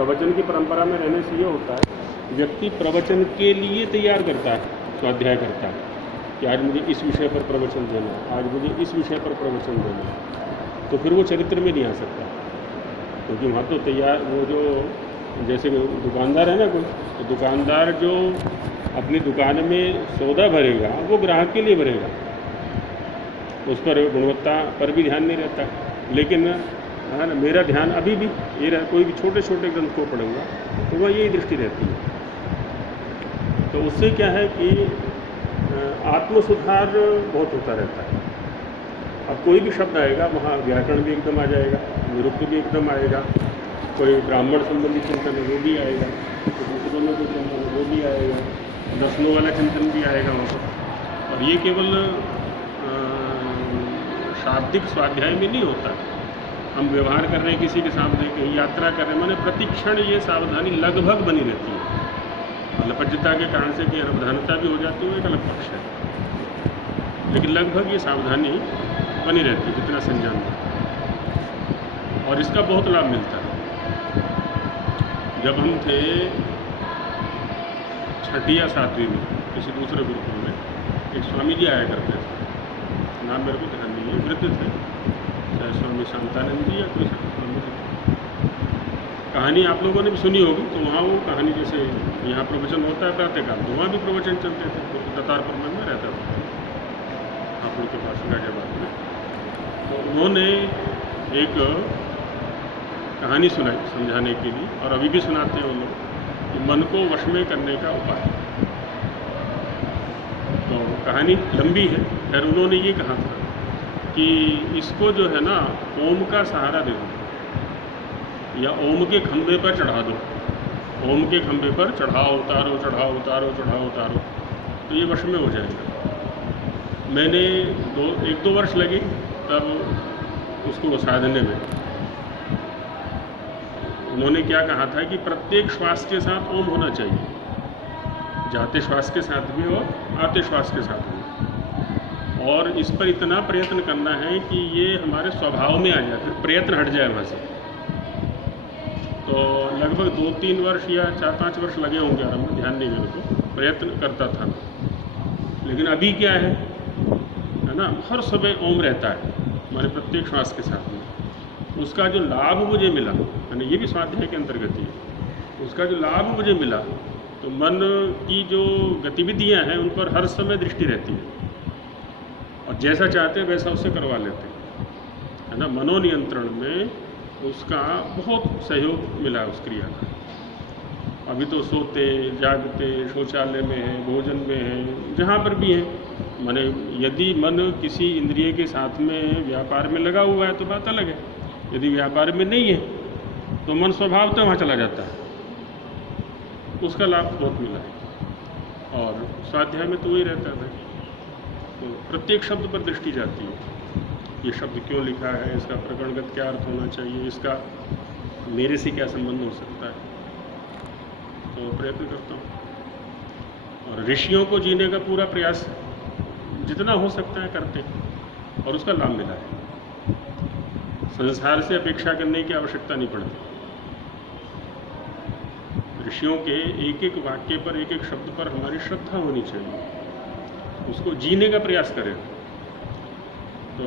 प्रवचन की परंपरा में रहने से ये होता है, व्यक्ति प्रवचन के लिए तैयार करता है, स्वाध्याय करता है कि आज मुझे इस विषय पर प्रवचन देना है, आज मुझे इस विषय पर प्रवचन देना है, तो फिर वो चरित्र में नहीं आ सकता, क्योंकि वहाँ तो तैयार वो जो जैसे दुकानदार है ना कोई, तो दुकानदार जो अपनी दुकान में सौदा भरेगा वो ग्राहक के लिए भरेगा, उस पर गुणवत्ता पर भी ध्यान नहीं रहता। लेकिन है ना, मेरा ध्यान अभी भी ये रहा, कोई भी छोटे छोटे ग्रंथ को पढ़ूंगा तो वह यही दृष्टि रहती है। तो उससे क्या है कि आत्मसुधार बहुत होता रहता है। अब कोई भी शब्द आएगा वहाँ व्याकरण भी एकदम आ जाएगा, निरुक्त भी एकदम आएगा, कोई ब्राह्मण संबंधी चिंतन है वो भी आएगा, मुसलमानों को चिंतन वो भी आएगा, दर्शनों वाला चिंतन भी आएगा वहाँ पर। और ये केवल शाब्दिक स्वाध्याय में नहीं होता, हम व्यवहार कर रहे हैं किसी के सामने, कहीं यात्रा कर रहे हैं, माने प्रतिक्षण ये सावधानी लगभग बनी रहती है। लपज्जता के कारण से कि अनवधानता भी हो जाती है वो एक अलग पक्ष है, लेकिन लगभग ये सावधानी बनी रहती है जितना संयम है, और इसका बहुत लाभ मिलता है। जब हम थे 6ठी या 7वीं में किसी दूसरे गुरुकुल में, एक स्वामी जी आया करते थे, नाम मेरे को ध्यान नहीं है, वृद्ध थे, चाहे स्वामी शांतानंद जी या कोई स्वामी थे। कहानी आप लोगों ने भी सुनी होगी, तो वहाँ वो कहानी जैसे यहाँ प्रवचन होता है प्रातःकाल, तो वहाँ भी प्रवचन चलते थे, तो दतारपुर में रहता था हापुड़ के पास गाजियाबाद में। तो उन्होंने एक कहानी सुनाई समझाने के लिए, और अभी भी सुनाते हैं वो लोग, कि मन को वश में करने का उपाय। तो कहानी लंबी है, खैर उन्होंने ये कहा था कि इसको जो है ना ओम का सहारा दे दो, या ओम के खंभे पर चढ़ा दो, ओम के खंभे पर चढ़ाओ उतारो चढ़ाओ उतारो चढ़ाओ उतारो, तो ये वश में हो जाएगा। मैंने 1-2 वर्ष लगे तब उसको साधने में। उन्होंने क्या कहा था कि प्रत्येक श्वास के साथ ओम होना चाहिए, जाते श्वास के साथ भी और आते श्वास के साथ भी, और इस पर इतना प्रयत्न करना है कि ये हमारे स्वभाव में आ जाए, फिर प्रयत्न हट जाए वहाँ से। तो लगभग 2-3 वर्ष या 4-5 वर्ष लगे होंगे आरंभ में, ध्यान नहीं मेरे को, प्रयत्न करता था। लेकिन अभी क्या है ना, हर समय ओम रहता है हमारे प्रत्येक श्वास के साथ में। उसका जो लाभ मुझे मिला, यानी ये भी स्वाध्याय के अंतर्गत ही है, उसका जो लाभ मुझे मिला, तो मन की जो गतिविधियां हैं उन पर हर समय दृष्टि रहती है, और जैसा चाहते हैं वैसा उससे करवा लेते हैं, है ना। मनोनियंत्रण में उसका बहुत सहयोग मिला उस क्रिया का। अभी तो सोते जागते शौचालय में है, भोजन में है, जहाँ पर भी है, माने यदि मन किसी इंद्रिय के साथ में व्यापार में लगा हुआ है तो बात अलग है, यदि व्यापार में नहीं है तो मन स्वभावतः वहाँ चला जाता है, उसका लाभ बहुत मिला है। और स्वाध्याय में तो वही रहता था, तो प्रत्येक शब्द पर दृष्टि जाती है, ये शब्द क्यों लिखा है, इसका प्रकरणगत क्या अर्थ होना चाहिए, इसका मेरे से क्या संबंध हो सकता है, तो प्रयत्न करता हूँ। और ऋषियों को जीने का पूरा प्रयास जितना हो सकता है करते, और उसका लाभ मिला है। संसार से अपेक्षा करने की आवश्यकता नहीं पड़ती। ऋषियों के एक एक वाक्य पर, एक एक शब्द पर हमारी श्रद्धा होनी चाहिए, उसको जीने का प्रयास करें तो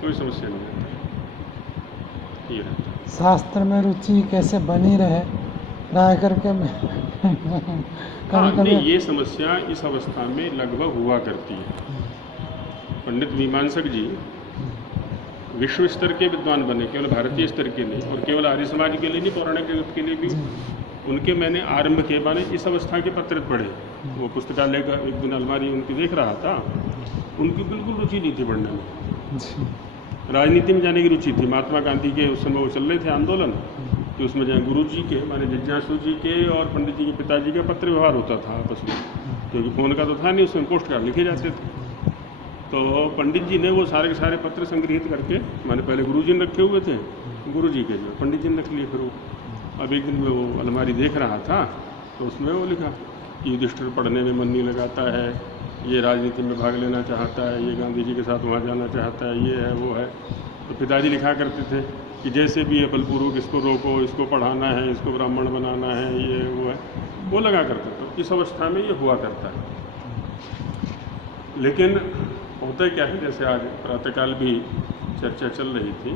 कोई समस्या नहीं रहती। ये रहता है। शास्त्र में रुचि कैसे बनी रहे, ट्राई करके नहीं, ये समस्या इस अवस्था में लगभग हुआ करती है। पंडित मीमांसक जी विश्व स्तर के विद्वान बने, केवल भारतीय स्तर के नहीं, और केवल आर्य समाज के लिए नहीं, पौराणिक जगत के लिए भी। उनके मैंने आरंभ के माने इस अवस्था के पत्र पढ़े। वो पुस्तकालय का एक दिन अलमारी उनकी देख रहा था, उनकी बिल्कुल रुचि नहीं थी पढ़ने में, राजनीति में जाने की रुचि थी। महात्मा गांधी के उस समय वो चल रहे थे आंदोलन, कि उसमें जहाँ गुरु जी के माने जिज्ञासु जी के और पंडित जी के पिताजी का पत्र व्यवहार होता था आपस में, क्योंकि फ़ोन का तो था नहीं, उसमें पोस्ट कार्ड लिखे जाते थे। तो पंडित जी ने वो सारे के सारे पत्र संग्रहित करके, माने पहले गुरु जी ने रखे हुए थे, गुरु जी के जो पंडित जी ने रख लिए। फिर वो अब एक दिन में वो अलमारी देख रहा था, तो उसमें वो लिखा कि युधिष्ठिर पढ़ने में मन नहीं लगाता है, ये राजनीति में भाग लेना चाहता है, ये गांधी जी के साथ वहाँ जाना चाहता है, ये है वो है। तो पिताजी लिखा करते थे कि जैसे भी है बलपूर्वक इसको रोको, इसको पढ़ाना है, इसको ब्राह्मण बनाना है, ये वो है, वो लगा करते। तो इस अवस्था में ये हुआ करता है। लेकिन होता क्या है, जैसे आज प्रातःकाल भी चर्चा चल रही थी,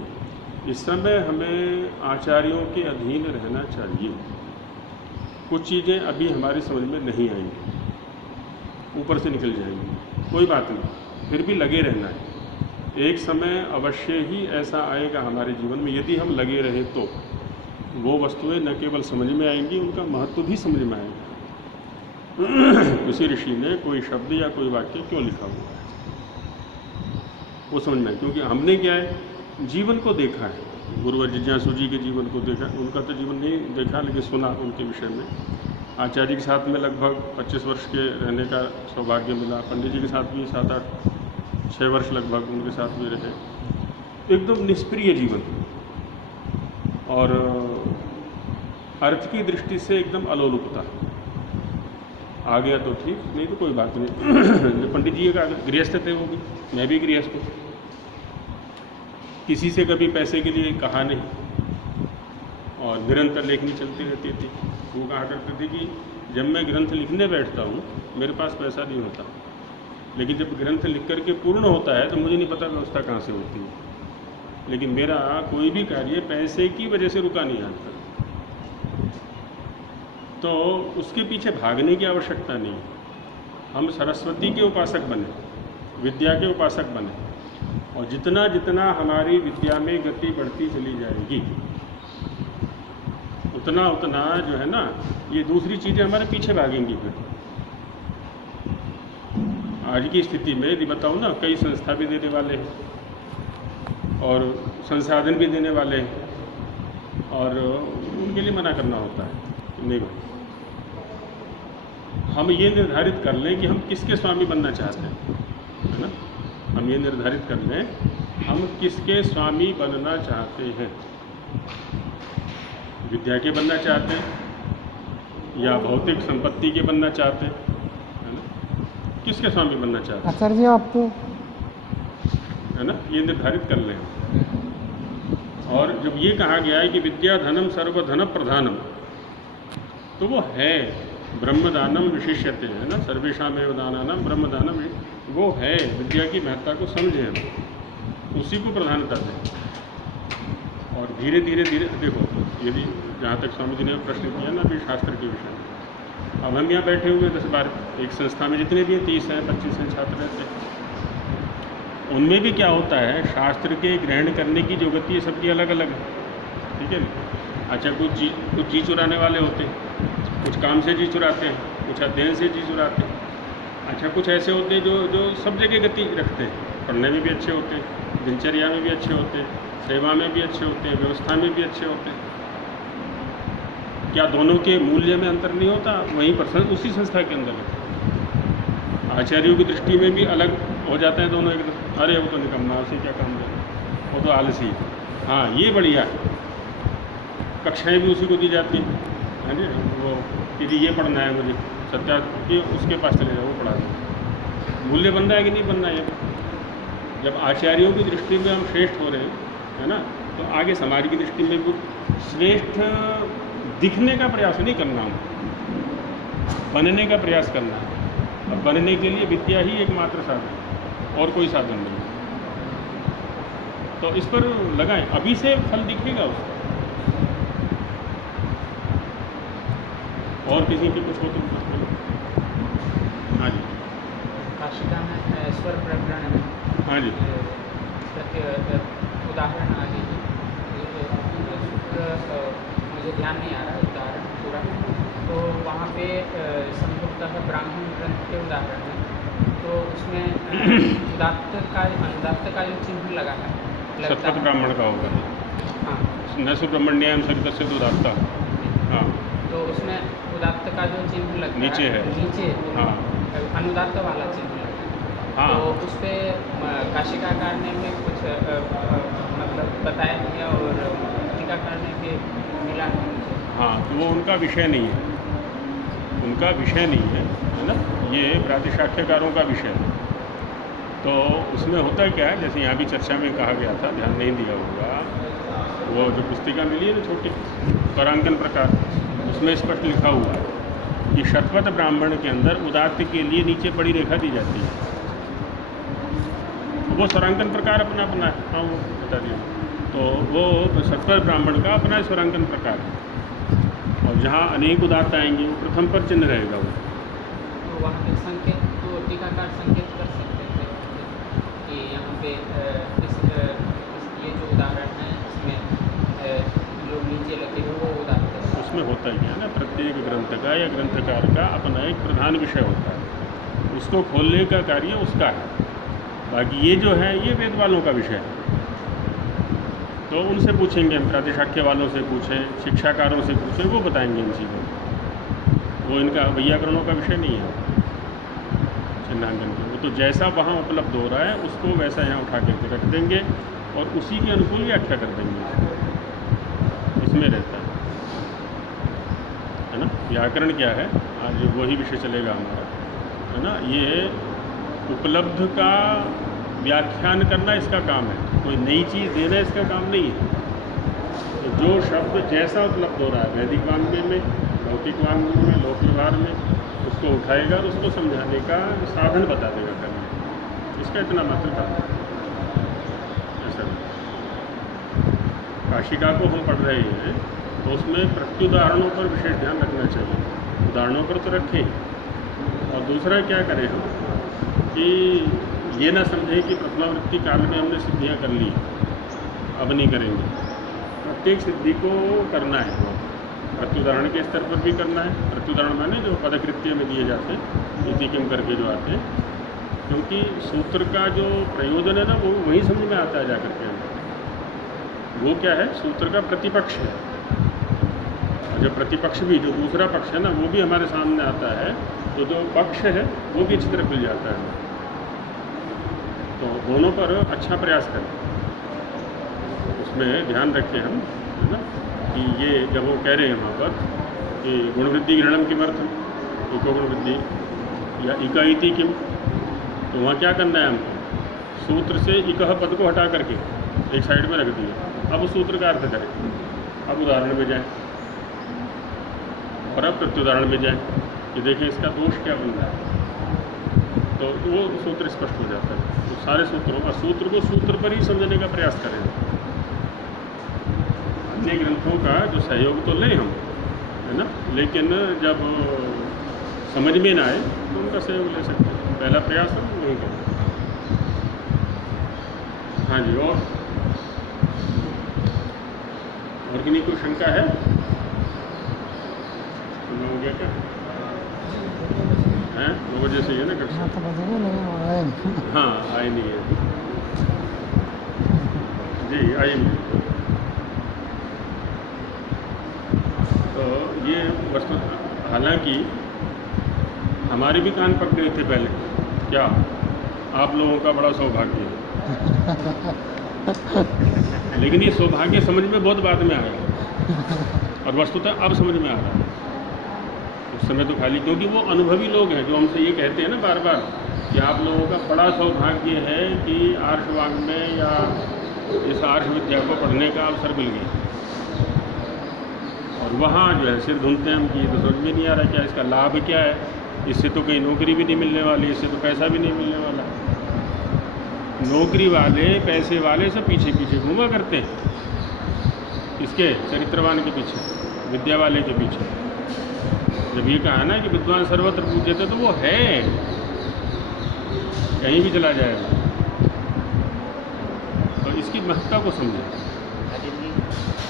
इस समय हमें आचार्यों के अधीन रहना चाहिए। कुछ चीज़ें अभी हमारी समझ में नहीं आएंगी, ऊपर से निकल जाएंगी, कोई बात नहीं, फिर भी लगे रहना है। एक समय अवश्य ही ऐसा आएगा हमारे जीवन में, यदि हम लगे रहे तो वो वस्तुएं न केवल समझ में आएंगी, उनका महत्व भी समझ में आएगा। किसी ऋषि ने कोई शब्द या कोई वाक्य क्यों लिखा हुआ है, वो समझना है। क्योंकि हमने क्या है, जीवन को देखा है। गुरुवर जिज्ञासु जी के जीवन को देखा, उनका तो जीवन नहीं देखा लेकिन सुना उनके विषय में। आचार्य जी के साथ में लगभग 25 वर्ष के रहने का सौभाग्य मिला। पंडित जी के साथ भी 7-8-6 वर्ष लगभग उनके साथ भी रहे। एकदम निष्प्रिय जीवन और अर्थ की दृष्टि से एकदम अलोलुपता। आ गया तो ठीक, नहीं तो कोई बात नहीं। पंडित जी का गृहस्थ थे, वो भी, मैं भी गृहस्थ हूँ। किसी से कभी पैसे के लिए कहा नहीं और निरंतर लेखनी चलती रहती थी। वो कहा करते थे कि जब मैं ग्रंथ लिखने बैठता हूँ मेरे पास पैसा नहीं होता, लेकिन जब ग्रंथ लिख करके पूर्ण होता है तो मुझे नहीं पता व्यवस्था कहाँ से होती है। लेकिन मेरा कोई भी कार्य पैसे की वजह से रुका नहीं आता, तो उसके पीछे भागने की आवश्यकता नहीं। हम सरस्वती के उपासक बने, विद्या के उपासक बने, और जितना जितना हमारी विद्या में गति बढ़ती चली जाएगी उतना उतना जो है ना, ये दूसरी चीज़ें हमारे पीछे भागेंगी। फिर आज की स्थिति में यदि बताऊँ ना, कई संस्था भी देने वाले हैं और संसाधन भी देने वाले हैं, और उनके लिए मना करना होता है। नहीं भाई, हम ये निर्धारित कर लें कि हम किसके स्वामी बनना चाहते हैं, है ना। हम ये निर्धारित कर लें हम किसके स्वामी बनना चाहते हैं। विद्या के बनना चाहते हैं या भौतिक संपत्ति के बनना चाहते हैं, है ना। किसके स्वामी बनना चाहते हैं आचार्य जी आप तो, है ना, ये निर्धारित कर लें। और जब ये कहा गया है कि विद्या धनम सर्वधन प्रधानम, तो वो है ब्रह्मदानम विशिष्यते, है ना, सर्वेषामेव दानानाम ब्रह्मदानम, वो है। विद्या की महत्ता को समझे हम, उसी को प्रधानता दें। और धीरे धीरे धीरे देखो, यदि जहाँ तक स्वामी जी ने प्रश्न किया ना अभी शास्त्र के विषय में, अब हम यहाँ बैठे हुए 10-12 एक संस्था में जितने भी हैं, 30 हैं 25 हैं छात्र रहते हैं, उनमें भी क्या होता है, शास्त्र के ग्रहण करने की जो गति है सबकी अलग अलग है, ठीक है ना। अच्छा, कुछ जी चुराने वाले होते हैं, कुछ काम से जी चुराते हैं, कुछ अध्ययन से जी चुराते हैं। अच्छा, कुछ ऐसे होते हैं जो सब जगह गति रखते हैं, पढ़ने में भी अच्छे होते हैं, दिनचर्या में भी अच्छे होते हैं, सेवा में भी अच्छे होते हैं, व्यवस्था में भी अच्छे होते हैं। क्या दोनों के मूल्य में अंतर नहीं होता? वहीं पर उसी संस्था के अंदर है। आचार्यों की दृष्टि में भी अलग हो जाते हैं दोनों एकदम। अरे वो तो निकम्मा, उसे क्या काम देना, वो तो आलसी, हाँ ये बढ़िया। कक्षाएँ भी उसी को दी जाती हैं, है ना। वो यदि ये पढ़ना है मुझे, सत्या कि उसके पास चले जाओ, वो पढ़ा दो। मूल्य बन रहा है कि नहीं बन रहा है? जब आचार्यों की दृष्टि में हम श्रेष्ठ हो रहे हैं, है ना, तो आगे समाज की दृष्टि में भी श्रेष्ठ दिखने का प्रयास नहीं करना, हम बनने का प्रयास करना है। अब बनने के लिए विद्या ही एकमात्र साधन, और कोई साधन नहीं। तो इस पर लगाएं, अभी से फल दिखेगा उसका। और किसी के कुछ हो तो कुछ बोलो। हाँ जी, काशिका में स्वर प्रकरण में, हाँ जी, उदाहरण आगे मुझे ध्यान नहीं आ रहा उदाहरण पूरा, तो वहाँ पे संभवतः ब्राह्मण ग्रंथ के उदाहरण है, तो उसमें अनुदात्त का जो चिन्ह लगा है, सतपथ ब्राह्मण का होगा। हाँ, न सुब्रह्मण्याम सरित से उदात्ता। हाँ, तो उसमें उदात्त का जो चिन्ह लगता नीचे है, नीचे हाँ, अनुदात्त वाला चिन्ह लगता है। हाँ, तो उस पर काशिकाकार ने भी कुछ मतलब बताया नहीं है और टीकाकार ने भी मिला नहीं मुझे। हाँ, तो वो उनका विषय नहीं है, उनका विषय नहीं है, है ना, ये प्रातिशाख्यकारों का विषय है। तो उसमें होता क्या है, जैसे यहाँ भी चर्चा में कहा गया था, ध्यान नहीं दिया होगा, वो जो पुस्तिका मिली है ना छोटी स्वरांकन प्रकार, उसमें स्पष्ट लिखा हुआ है कि शतपथ ब्राह्मण के अंदर उदात्त के लिए नीचे बड़ी रेखा दी जाती है। वो स्वरांकन प्रकार अपना अपना है। हाँ वो बता दिया। तो वो शतपथ ब्राह्मण का अपना स्वरांकन प्रकार है, और जहाँ अनेक उदात्त आएंगे वो प्रथम पर चिन्ह रहेगा वो। तो वहाँ पे संकेत, तो टीकाकार संकेत कर सकते थे कि यहाँ पे ये जो उदाहरण है इसमें जो नीचे लगे हुए वो उदाहरण है। उसमें होता ही है ना, प्रत्येक ग्रंथ का या ग्रंथकार का अपना एक प्रधान विषय होता है, उसको खोलने का कार्य उसका है। बाकी ये जो है ये वेद वालों का विषय है, तो उनसे पूछेंगे हम, प्रातिशाख्य वालों से पूछें, शिक्षाकारों से पूछें, वो बताएंगे इन चीज़ों को। वो इनका वैयाकरणों का विषय नहीं है चिन्हांकन के। वो तो जैसा वहाँ उपलब्ध हो रहा है उसको वैसा यहाँ उठा करके रख देंगे और उसी के अनुकूल व्याख्या कर देंगे, इसमें रहता है ना। व्याकरण क्या है, आज वही विषय चलेगा हमारा, है ना। ये उपलब्ध का व्याख्यान करना इसका काम है, कोई नई चीज़ देना इसका काम नहीं है। तो जो शब्द जैसा उपलब्ध हो रहा है वैदिक वाङ्मय में, लौकिक वाङ्मय में, लोक व्यवहार में, उसको उठाएगा और उसको समझाने का साधन बता देगा करने, इसका इतना मात्र काम है। ऐसा काशिका को हम पढ़ रहे हैं तो उसमें प्रत्युदाहरणों पर विशेष ध्यान रखना चाहिए। उदाहरणों पर तो रखें, और दूसरा क्या करें हम कि ये ना समझें कि प्रथमावृत्ति काल में हमने सिद्धियाँ कर ली, अब नहीं करेंगे। प्रत्येक सिद्धि को करना है, वो प्रत्युदाहरण के स्तर पर भी करना है। प्रत्युदाहरण माने जो पदकृत्य में दिए जाते हैं, इति किम करके जो आते हैं, क्योंकि सूत्र का जो प्रयोजन है ना वो वही समझ में आता है जा करके हमें। वो क्या है, सूत्र का प्रतिपक्ष है, और जो प्रतिपक्ष भी, जो दूसरा पक्ष है ना, वो भी हमारे सामने आता है, तो जो पक्ष है वो भी अच्छी तरह खुल जाता है। तो दोनों पर अच्छा प्रयास करें, उसमें ध्यान रखें हम, है ना, कि ये जब वो कह रहे हैं वहाँ पर कि गुण वृद्धि ग्रहणम किमर्थम, इको गुण वृद्धि या इका इति किम, तो वहाँ क्या करना है हमको, सूत्र से इकह पद को हटा करके एक साइड में रख दिया। अब उस सूत्र का अर्थ करें, अब उदाहरण में जाए और अब प्रत्युदाहरण में जाए कि देखें इसका दोष क्या बन रहा है, तो वो सूत्र स्पष्ट हो जाता है। तो सारे सूत्रों का, सूत्र को सूत्र पर ही समझने का प्रयास करें। अन्य ग्रंथों का जो सहयोग तो लें हम, है ना, लेकिन जब समझ में ना आए तो उनका सहयोग ले सकते हैं। पहला प्रयास है वहीं करें। हाँ जी, और किन्हीं कोई शंका है? हो गया क्या? हैं 2 बजे से ही है ना कक्षा? हाँ तो बजेगा नहीं, आए नहीं। हाँ आए नहीं है जी, आएंगे। तो ये वस्तु, हालांकि हमारे भी कान पक गए थे पहले, क्या आप लोगों का बड़ा सौभाग्य है। लेकिन ये सौभाग्य समझ में बहुत बाद में आया, और वस्तुतः अब समझ में आ रहा है। उस समय तो खाली, क्योंकि वो अनुभवी लोग हैं जो हमसे ये कहते हैं ना बार बार कि आप लोगों का बड़ा सौभाग्य है कि आर्ष वाङ्मय या इस आर्ष विद्या को पढ़ने का अवसर मिल गया। और वहाँ जो है सिर धुनते हैं हम कि तो समझ में नहीं आ रहा क्या इसका लाभ क्या है, इससे तो कहीं नौकरी भी नहीं मिलने वाली, इससे तो पैसा भी नहीं मिलने वाला। नौकरी वाले, पैसे वाले सब पीछे पीछे घूमा करते हैं, इसके चरित्रवान के पीछे, विद्या वाले के पीछे। जब ये कहा ना कि विद्वान सर्वत्र पूज्य थे, तो वो है, कहीं भी चला जाएगा। तो इसकी महत्ता को समझें।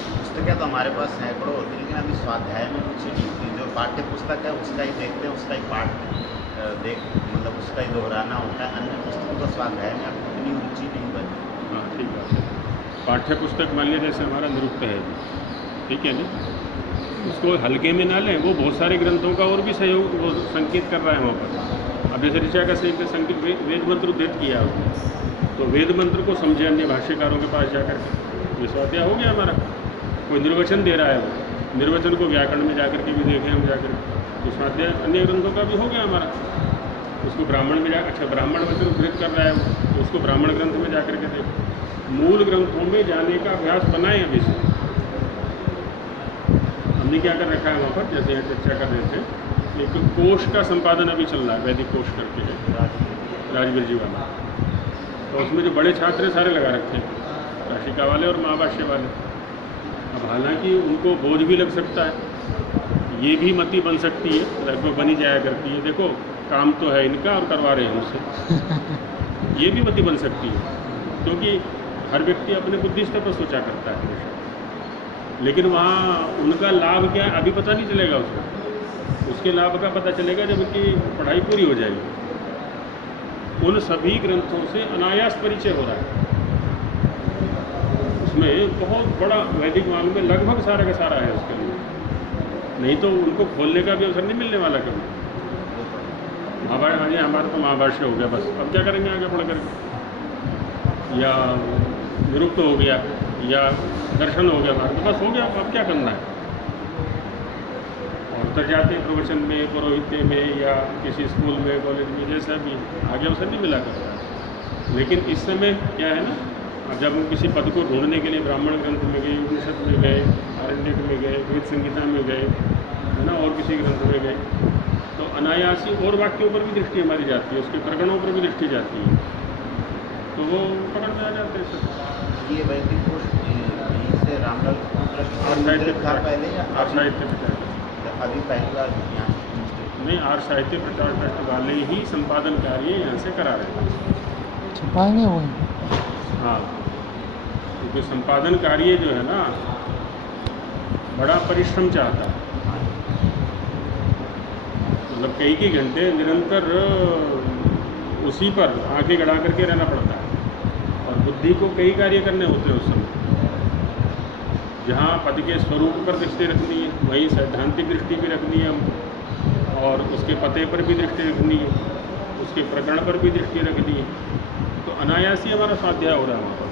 पुस्तकें तो हमारे पास सैकड़ों होती, लेकिन अभी स्वाध्याय में रुचि नहीं होती। जो पाठ्य पुस्तक है उसका ही देखते हैं, उसका ही पाठ मतलब उसका ही दोहराना होता है। अन्य पुस्तकों का स्वाध्याय में आपको इतनी रुचि नहीं बनी। हाँ ठीक बात है। पाठ्य पुस्तक मान लीजिए जैसे हमारा निरुक्त है, ठीक है ना, उसको हल्के में ना लें। वो बहुत सारे ग्रंथों का और भी सहयोग वो संकेत कर रहा है वहाँ पर। अब जैसे ऋचा का संकेत वेद मंत्र उद्धृत किया उसने, तो वेद मंत्र को समझे अन्य भाष्यकारों के पास जाकर के, ये स्वाध्याय हो गया हमारा। कोई निर्वचन दे रहा है, वो निर्वचन को व्याकरण में जाकर के भी देखें हम जाकर, तो स्वाध्याय अन्य ग्रंथों का भी हो गया हमारा। उसको ब्राह्मण में जाकर, अच्छा ब्राह्मण मंत्र उद्धृत कर रहा है वो, तो उसको ब्राह्मण ग्रंथ में जाकर के देखें। मूल ग्रंथों में जाने का अभ्यास बनाएं अभी से। हमने क्या कर रखा है वहाँ पर, जैसे यहाँ चर्चा कर रहे थे, एक कोश का संपादन अभी चल रहा है, वैदिक कोश करके है, राजवीर जी वाला। तो उसमें जो बड़े छात्र हैं सारे लगा रखे हैं, काशिका वाले और महाभाष्य वाले। अब हालांकि उनको बोझ भी लग सकता है, ये भी मति बन सकती है, लगभग बनी जाया करती है, देखो काम तो है इनका और करवा रहे हैं हमसे, ये भी मति बन सकती है, क्योंकि हर व्यक्ति अपने बुद्धि स्तर पर सोचा करता है हमेशा। लेकिन वहाँ उनका लाभ क्या है अभी पता नहीं चलेगा उसको, उसके लाभ का पता चलेगा जब उनकी पढ़ाई पूरी हो जाएगी। उन सभी ग्रंथों से अनायास परिचय हो रहा है, उसमें बहुत बड़ा वैदिक मार्ग में लगभग सारा का सारा है उसके लिए, नहीं तो उनको खोलने का भी अवसर नहीं मिलने वाला कभी। महाभाष्य हमारा तो महाभाष्य हो गया, बस अब क्या करेंगे आगे पढ़ करके, या निरुक्त हो गया या दर्शन हो गया हमारा, बस हो गया, अब क्या करना है। और उतर जाते हैं प्रवचन में, पुरोहित्य में या किसी स्कूल में, कॉलेज में, जैसा भी आगे अवसर नहीं मिला करता। लेकिन इस समय क्या है ना, जब हम किसी पद को ढूंढने के लिए ब्राह्मण ग्रंथ में गए, उपनिषद में गए, आरण्यक में गए, वेद संगीता में गए, है ना, और किसी ग्रंथ में गए, तो अनायासी और वाक्यों पर भी दृष्टि हमारी जाती है, उसके प्रकरणों पर भी दृष्टि जाती है, तो वो पकड़ में आ जाते हैं सब। ये वैदिक कोश यहीं से रामलाल था पहले या आर्ष साहित्य प्रचार अभी पहली बार यहाँ नहीं, आर्ष साहित्य प्रचार ट्रस्ट वाले ही संपादन कार्य यहाँ से करा रहे हैं। छपाएंगे वही? हाँ, क्योंकि संपादन कार्य जो है ना बड़ा परिश्रम चाहता है, मतलब कई घंटे निरंतर उसी पर आंखें गड़ा करके रहना पड़ता है, और बुद्धि को कई कार्य करने होते हैं उस समय। जहाँ पद के स्वरूप पर दृष्टि रखनी है, वहीं सैद्धांतिक दृष्टि भी रखनी है, और उसके पते पर भी दृष्टि रखनी है, उसके प्रकरण पर भी दृष्टि रखनी है, तो अनायासी हमारा स्वाध्याय हो रहा है वहाँ पर।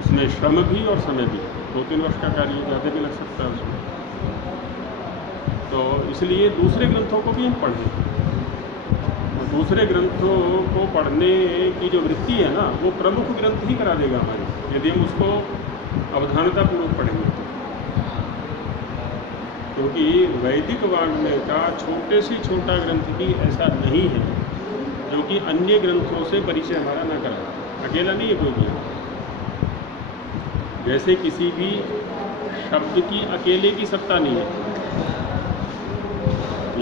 उसमें श्रम भी और समय भी, 2-3 वर्ष का कार्य, ज़्यादा भी लग सकता है उसमें। तो इसलिए दूसरे ग्रंथों को भी हम पढ़ें, दूसरे ग्रंथों को पढ़ने की जो वृत्ति है ना, वो प्रमुख ग्रंथ ही करा देगा हमारी, यदि हम उसको अवधानतापूर्वक पढ़ेंगे। क्योंकि वैदिक वाङ्मय का छोटे से छोटा ग्रंथ भी ऐसा नहीं है जो कि अन्य ग्रंथों से परिचय हमारा ना करा, अकेला नहीं है कोई भी। जैसे किसी भी शब्द की अकेले की सत्ता नहीं है,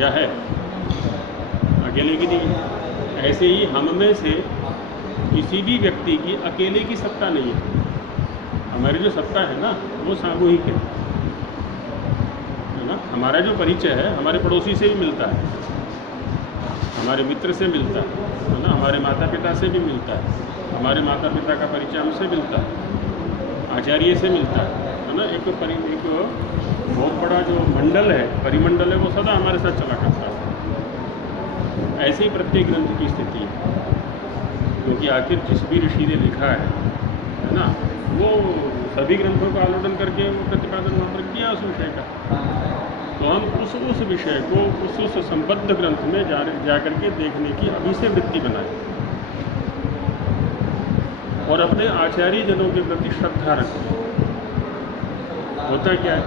या है अकेले की नहीं है, ऐसे ही हम में से किसी भी व्यक्ति की अकेले की सत्ता नहीं है। हमारी जो सत्ता है ना वो सामूहिक है ना। हमारा जो परिचय है हमारे पड़ोसी से भी मिलता है, हमारे मित्र से मिलता है ना, हमारे माता पिता से भी मिलता है, हमारे माता पिता का परिचय हमसे मिलता है, आचार्य से मिलता है ना। एक बहुत बड़ा जो मंडल है, परिमंडल है, वो सदा हमारे साथ चला करता है। ऐसे ही प्रत्येक ग्रंथ की स्थिति है, क्योंकि आखिर जिस भी ऋषि ने लिखा है ना, वो सभी ग्रंथों का आलोचन करके वो प्रतिपादन वहाँ पर किया उस विषय का। तो हम उस विषय को उस संबद्ध ग्रंथ में जा करके देखने की अभी से वृत्ति बनाएं, और अपने आचार्य जनों के प्रति श्रद्धा रखें। होता क्या है,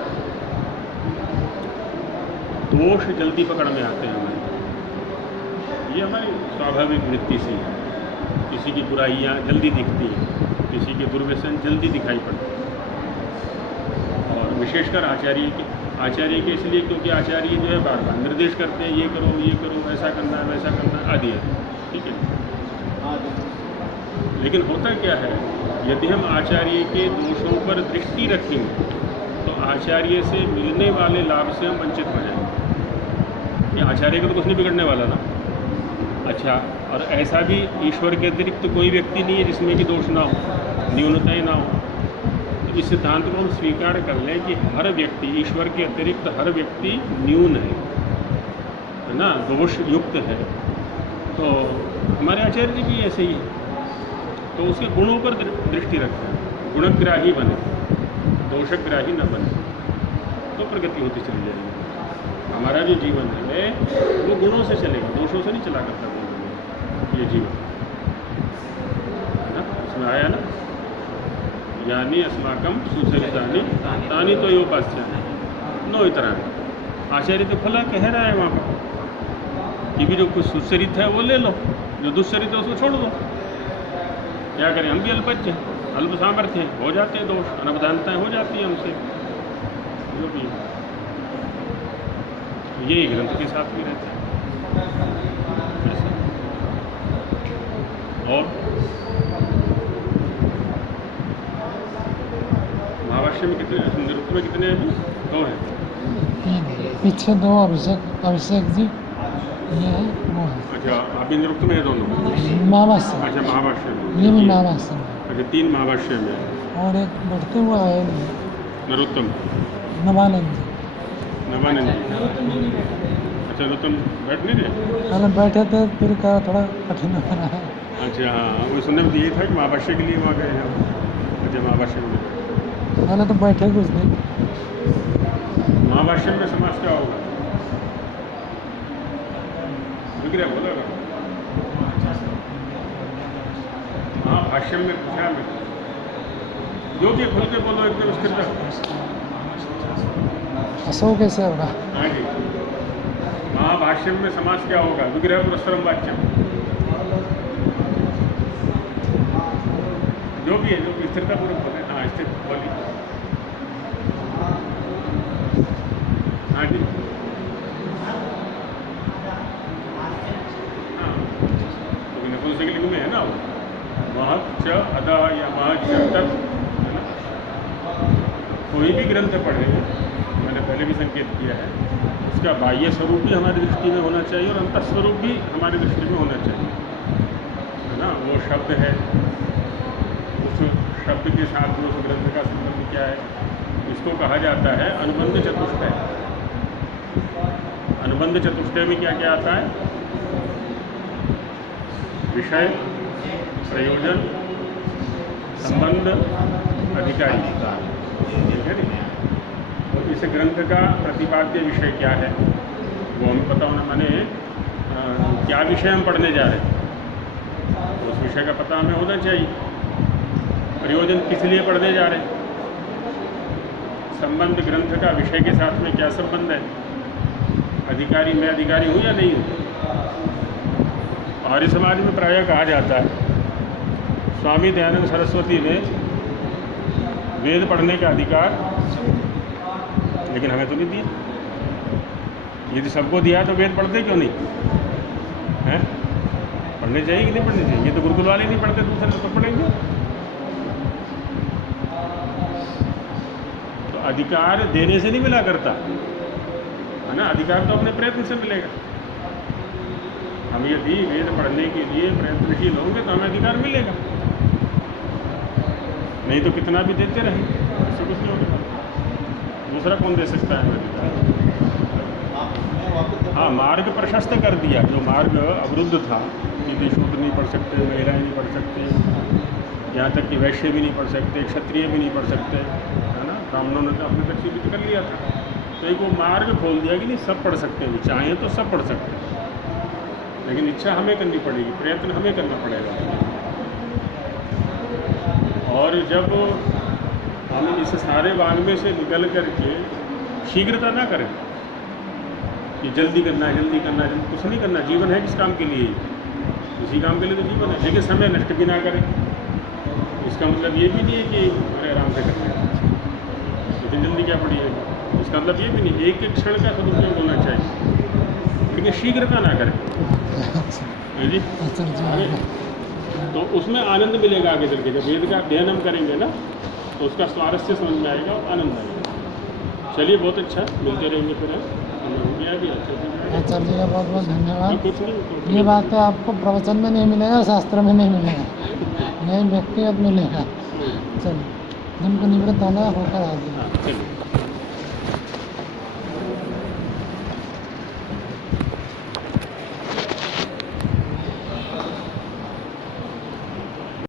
दोष जल्दी पकड़ में आते हैं हमारे, ये हमारी स्वाभाविक वृत्ति सी है। किसी की बुराइयाँ जल्दी दिखती हैं, किसी के दुर्व्यसन जल्दी दिखाई पड़ते हैं, और विशेषकर आचार्य के इसलिए क्योंकि आचार्य जो है बार बार निर्देश करते हैं, ये करो, ऐसा करना है, वैसा करना है, आदि है, ठीक है। लेकिन होता क्या है, यदि हम आचार्य के दोषों पर दृष्टि रखेंगे तो आचार्य से मिलने वाले लाभ से हम वंचित हो जाएंगे। ये आचार्य का तो कुछ नहीं बिगड़ने वाला ना। अच्छा, और ऐसा भी ईश्वर के अतिरिक्त कोई व्यक्ति नहीं है जिसमें कि दोष ना हो, न्यूनता ही ना हो। तो इस सिद्धांत को हम स्वीकार कर लें कि हर व्यक्ति, ईश्वर के अतिरिक्त हर व्यक्ति न्यून है ना, दोष युक्त है। तो हमारे आचार्य जी भी ऐसे ही है, तो उसके गुणों पर दृष्टि रखें, गुणग्राही बने, दोषग्राही न बने, तो प्रगति होती चली जाएगी। हमारा जो जीवन है वो गुणों से चलेगा, दोषों से नहीं चला करता ये जीवन, है ना। इसमें आया ना, यानी अस्माकं सुचरितानि तानि तो योपास्यानि नो इतराणि। आचार्य तो फला कह रहा है वहाँ पर कि भी जो कुछ सुचरित है वो ले लो, जो दुष्चरित है उसको छोड़ दो। क्या करें, हम भी अल्पज्ञ हैं, अल्प सामर्थ्य हैं, हो जाते हैं दोष, अनवधानताएँ हो जाती हैं हमसे, जो भी है। यही ग्रंथ के साथ भी रहता है। और महाभाष्य में कितने, निरुक्त में कितने हैं? 2 हैं। पीछे 2 अभिषेक जी, ये है वो है अच्छा, अभी निरुक्त में है दोनों। महाभाष्य। अच्छा, महाभाष्य में ये भी महाभाष्य में। अच्छा, 3 महाभाष्य में है। और एक बढ़ते हुए आए नहीं, नरोत्तम, नवानंद जी। नवानंद जी। अच्छा, नरोत्तम बैठ नहीं रहे? पहले बैठे थे, फिर कहा थोड़ा कठिन हो रहा है। अच्छा, हाँ, वो सुनने में यही था कि महाभाष्य के लिए वहाँ गए हैं। अच्छा, महाभाष्य में पहले तो बैठे कुछ दिन। महाभाष्य में समास क्या होगा? विग्रह बोलेगा। हाँ, भाष्य में पूछा में जो भी खुल के बोलो एकदम स्थिर। असो कैसे होगा? हाँ जी, महाभाष्य में समास क्या होगा? विग्रह पुरस्सरम वाच्यम, जो भी है, जो भी स्थिरता पूर्वक बोले। हाँ, स्थिर बोलिए। हाँ जी, हाँ, तो नपुंसकलिंग में है ना वो, महत् च अदा या महत् च तत्, है ना। कोई भी ग्रंथ पढ़े, मैंने पहले भी संकेत किया है, उसका बाह्य स्वरूप भी हमारी दृष्टि में होना चाहिए और अंतः स्वरूप भी हमारी दृष्टि में होना चाहिए, है ना। वो शब्द है, उस शब्द के साथ में उस ग्रंथ का संबंध क्या है, इसको कहा जाता है अनुबंध चतुष्टय। अनुबंध चतुष्टय में क्या क्या आता है? विषय, प्रयोजन, संबंध, अधिकारी। ठीक है नहीं? और इस ग्रंथ का प्रतिपाद्य विषय क्या है वो हमें पता होना, माने क्या विषय हम पढ़ने जा रहे हैं उस विषय का पता हमें होना चाहिए। प्रयोजन किस लिए पढ़ने जा रहे हैं, संबंध ग्रंथ का विषय के साथ में क्या संबंध है, अधिकारी मैं अधिकारी हूँ या नहीं हूँ। आर्य समाज में प्रायः कहा जाता है स्वामी दयानंद सरस्वती ने वेद पढ़ने का अधिकार, लेकिन हमें तो नहीं दिया। यदि सबको दिया तो वेद पढ़ते क्यों नहीं हैं? पढ़ने चाहिए कि नहीं पढ़ने चाहिए? ये तो गुरुकुल वाले नहीं पढ़ते, दूसरे तो पढ़ेंगे। तो अधिकार देने से नहीं मिला करता, है ना। अधिकार तो अपने प्रयत्न से मिलेगा। हम यदि वेद पढ़ने के लिए प्रयत्नशील होंगे तो हमें अधिकार मिलेगा, नहीं तो कितना भी देते रहें इससे कुछ नहीं होगा। दूसरा कौन दे सकता है हमें अधिकार? हाँ, मार्ग प्रशस्त कर दिया। जो मार्ग अवरुद्ध था कि शूद्र नहीं पढ़ सकते, महिलाएं नहीं पढ़ सकते, यहाँ तक कि वैश्य भी नहीं पढ़ सकते, क्षत्रिय भी नहीं पढ़ सकते, है ना। ब्राह्मणों ने तो अपने तक सीमित कर लिया था, तो एक वो मार्ग खोल दिया कि नहीं सब पढ़ सकते हैं, चाहें तो सब पढ़ सकते हैं, लेकिन इच्छा हमें करनी पड़ेगी, प्रयत्न हमें करना पड़ेगा। और जब हम इस सारे वांग्मय से निकल करके शीघ्रता ना करें कि जल्दी करना है, जल्दी करना है, कुछ नहीं करना। जीवन है किस काम के लिए? इसी काम के लिए तो जीवन है, लेकिन समय नष्ट भी ना करें। इसका मतलब ये भी नहीं है कि अरे आराम से करना है, इतनी जल्दी क्या पड़ी है। इसका मतलब ये भी नहीं, एक एक क्षण का सदुपयोग होना चाहिए, लेकिन शीघ्रता ना करें जी। तो उसमें आनंद मिलेगा आगे चल के। जब वेद का अध्ययन हम करेंगे ना तो उसका स्वारस्य समझ में आएगा और आनंद आएगा। चलिए, बहुत अच्छा, मिलते रहेंगे फिर। आचार्य जी का बहुत बहुत धन्यवाद। कुछ नहीं, ये बात तो आपको प्रवचन में नहीं मिलेगा, शास्त्र में नहीं मिलेगा, यही व्यक्तिगत मिलेगा। चलिए, जिनको निवृत्त होना होकर आ जाए। चलिए।